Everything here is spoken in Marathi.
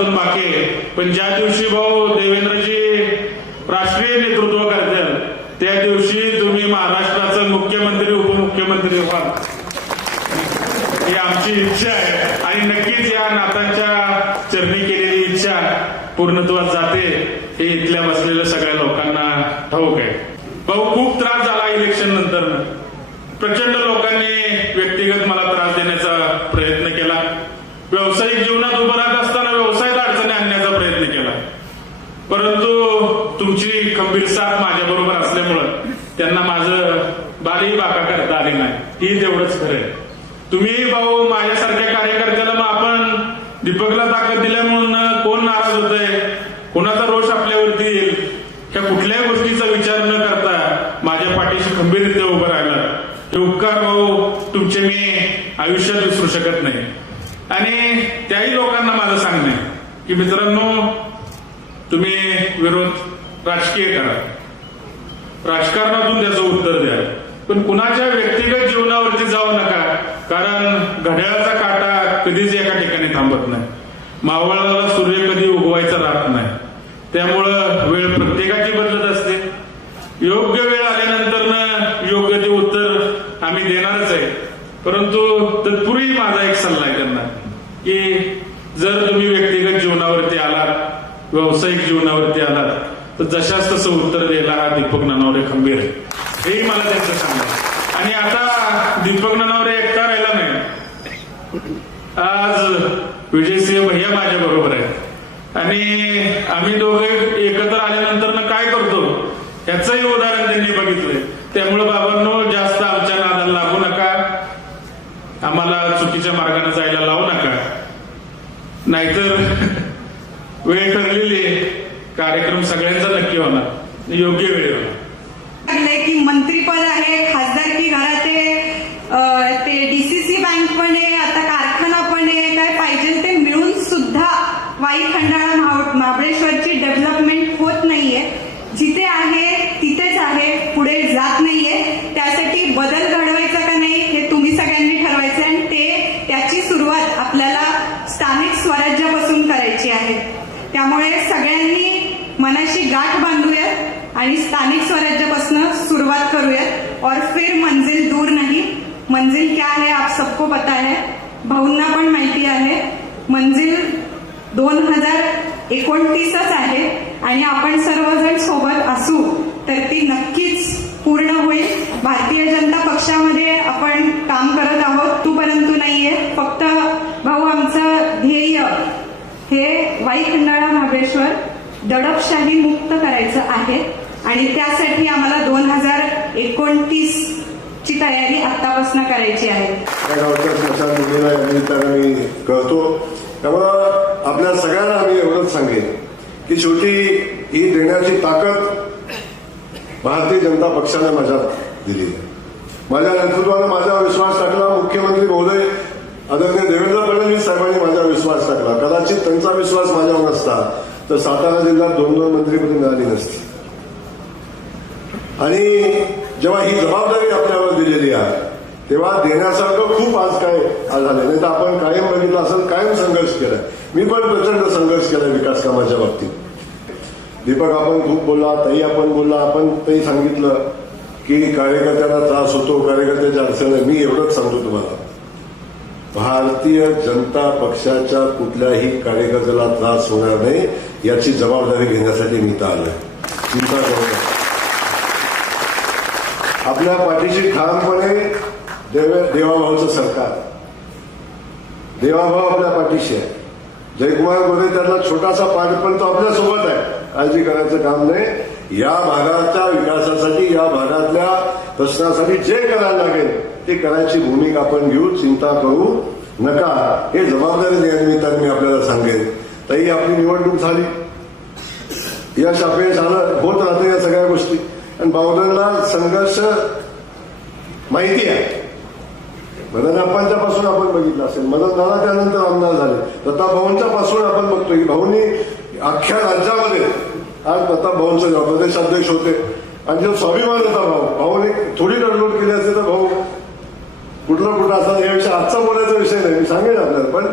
अजून बाकी पण ज्या दिवशी भाऊ देवेंद्रजी राष्ट्रीय नेतृत्व करतील त्या दिवशी तुम्ही महाराष्ट्राचं मुख्यमंत्री उपमुख्यमंत्री व्हाल. ही आमची इच्छा आहे. आणि नक्कीच या नातांच्या चरणी केलेली इच्छा पूर्णत्वात जाते. हे इथल्या बसलेल्या सगळ्या लोकांना ठाऊक आहे. भाऊ खूप त्रास झाला इलेक्शन नंतर. प्रचंड लोकांनी व्यक्तिगत मला त्रास देण्याचा प्रयत्न केला. व्यावसायिक जीवनात उभं राहत असताना व्यवसायात अडचणी आणण्याचा प्रयत्न केला परंतु तुमची साथ माझ्या बरोबर असल्यामुळं त्यांना माझं बालही बाका करता आली नाही. ही तेवढंच खरं आहे. तुम्ही भाऊ माझ्यासारख्या कार्यकर्त्याला मग आपण दीपकला ताकद दिल्यामुळं कोण नाराज होत आहे कोणाचा रोष आपल्यावरती येईल? ह्या कुठल्याही गोष्टीचा विचार न करता माझ्या पाठीशी खंबीररित्या उभं राहिला. हे उपकार भाऊ तुमचे मी आयुष्यात विसरू शकत नाही. आणि त्याही लोकांना माझं सांगणे की मित्रांनो तुम्ही विरोध राजकीय करा. राजकारणातून त्याचं उत्तर द्या. पण कुणाच्या व्यक्तिगत जीवनावरती जाऊ नका. कारण घड्याळाचा काटा कधीच एका ठिकाणी थांबत नाही. मावळाला सूर्य कधी उगवायचा राहत नाही. त्यामुळं वेळ प्रत्येकाची बदलत असते. योग्य वेळ आल्यानंतर ना योग्य ते उत्तर आम्ही देणारच आहे. परंतु तत्पूर्वी माझा एक सल्ला आहे त्यांना की जर तुम्ही व्यक्तिगत जीवनावरती आलात व्यावसायिक जीवनावरती आलात तर जशाच तसं उत्तर द्यायला हा दीपक ननावरे खंबीर. हेही मला त्यांचं सांगा. आणि आता दीपक ननावरे एकटा राहिला नाही. आज विजयसिंह भैया माझ्या बरोबर आहेत. आणि आम्ही दोघे एकत्र आल्यानंतर ना काय करतो? याचंही उदाहरण त्यांनी बघितलंय. त्यामुळे बाबांनो जास्त आमच्या नादाला लागू नका. आम्हाला चुकीच्या मार्गाने जायला लावू नका. नाहीतर वेळ ठरलेली आहे. कार्यक्रम सगळ्यांचा नक्की होणार. योग्य वेळी होणार की मंत्रीपद आहे खासदारकी घरात आहे ते डीसीसी बँक पण आहे आता कारखाना पण आहे काय पाहिजे ते मिळून सुद्धा वाई खंडाळा महाबळेश्वरची डेव्हलपमेंट होत नाहीये. जिथे आहे तिथेच आहे पुढे जात नाहीये. त्यासाठी बदल घडवायचा का नाही हे तुम्ही सगळ्यांनी ठरवायचं आणि ते त्याची सुरुवात आपल्याला स्थानिक स्वराज्यापासून करायची आहे. त्यामुळे सगळ्यांनी मनाशी गाठ बांधूयात आणि स्थानिक स्वराज्यापासून सुरुवात करूयात. और फिर मंजिल दूर नाही. मंजिल क्या है आप सबको पता है. भाऊंना पण माहिती आहे. मंजिल दोन हजार एकोणतीसच आहे. आणि आपण सर्वजण सोबत असू तर ती नक्कीच पूर्ण होईल. भारतीय जनता पक्षामध्ये आपण काम करत आहोत. तू परंतु नाहीये. फक्त भाऊ आमचं ध्येय हे वाई खंडाळा महाबळेश्वर दडपशाही मुक्त करायचं आहे आणि त्यासाठी आम्हाला दोन हजार एकोणतीस ची तयारी आतापासून करायची आहे. मी कळतो. त्यामुळं आपल्या सगळ्यांना आम्ही एवढंच सांगेन की शेवटी ही देण्याची ताकद भारतीय जनता पक्षाने माझ्यात दिली माझ्या नेतृत्वानं माझा विश्वास टाकला. मुख्यमंत्री महोदय आदरणीय देवेंद्र फडणवीस साहेबांनी माझा विश्वास टाकला. कदाचित त्यांचा विश्वास माझ्यावर असता तर सातारा जिल्ह्यात दोन दोन मंत्रीपदी मिळाली नसती. आणि जेव्हा ही जबाबदारी आपल्यावर दिलेली आहे तेव्हा देण्यासारखं खूप आज काय झालं नाही तर आपण कायम बघितलं असेल कायम संघर्ष केलाय. मी पण प्रचंड संघर्ष केलाय विकास कामाच्या बाबतीत. दीपक आपण खूप बोलला ताई आपण बोलला आपण ताई सांगितलं की कार्यकर्त्यांना त्रास होतो कार्यकर्त्याच्या अडचण. आहे. मी एवढंच सांगतो तुम्हाला. भारतीय जनता पक्षाच्या कुठल्याही कार्यकर्त्याला त्रास होणार नाही. याची जबाबदारी घेण्यासाठी मी इथं आलोय चिंता करू नका. आपल्या पाठीशी ठामपणे देव देवाभाऊचं सरकार. देवाभाऊ आपल्या पाठीशी आहे. जयकुमार गोरे त्यांना छोटासा पाठ पण तो आपल्यासोबत आहे. काळजी करायचं काम नाही. या भागाच्या विकासासाठी या भागातल्या प्रश्नासाठी जे करायला लागेल ते करायची भूमिका आपण घेऊ चिंता करू नका. हे जबाबदारी देण्यानिमित्ताने मी आपल्याला सांगेन. ताई आपली निवडणूक झाली. यश अपयश आलं होत राहते या सगळ्या गोष्टी. आणि बावधनला संघर्ष माहिती आहे. मदन अप्पांच्या पासून आपण बघितलं असेल. मदन दादा त्यानंतर आमदार झाले. दत्ता भाऊंच्या पासून आपण बघतो की भाऊंनी अख्ख्या राज्यामध्ये आज दत्ता भाऊंचे प्रदेशाध्यक्ष होते. आणि जो स्वाभिमान होता भाऊ भाऊने थोडी लढवड केली असते तर भाऊ कुठलं कुठं असं याविषयी आजचा बोलायचा विषय नाही. मी सांगेन आपल्याला पण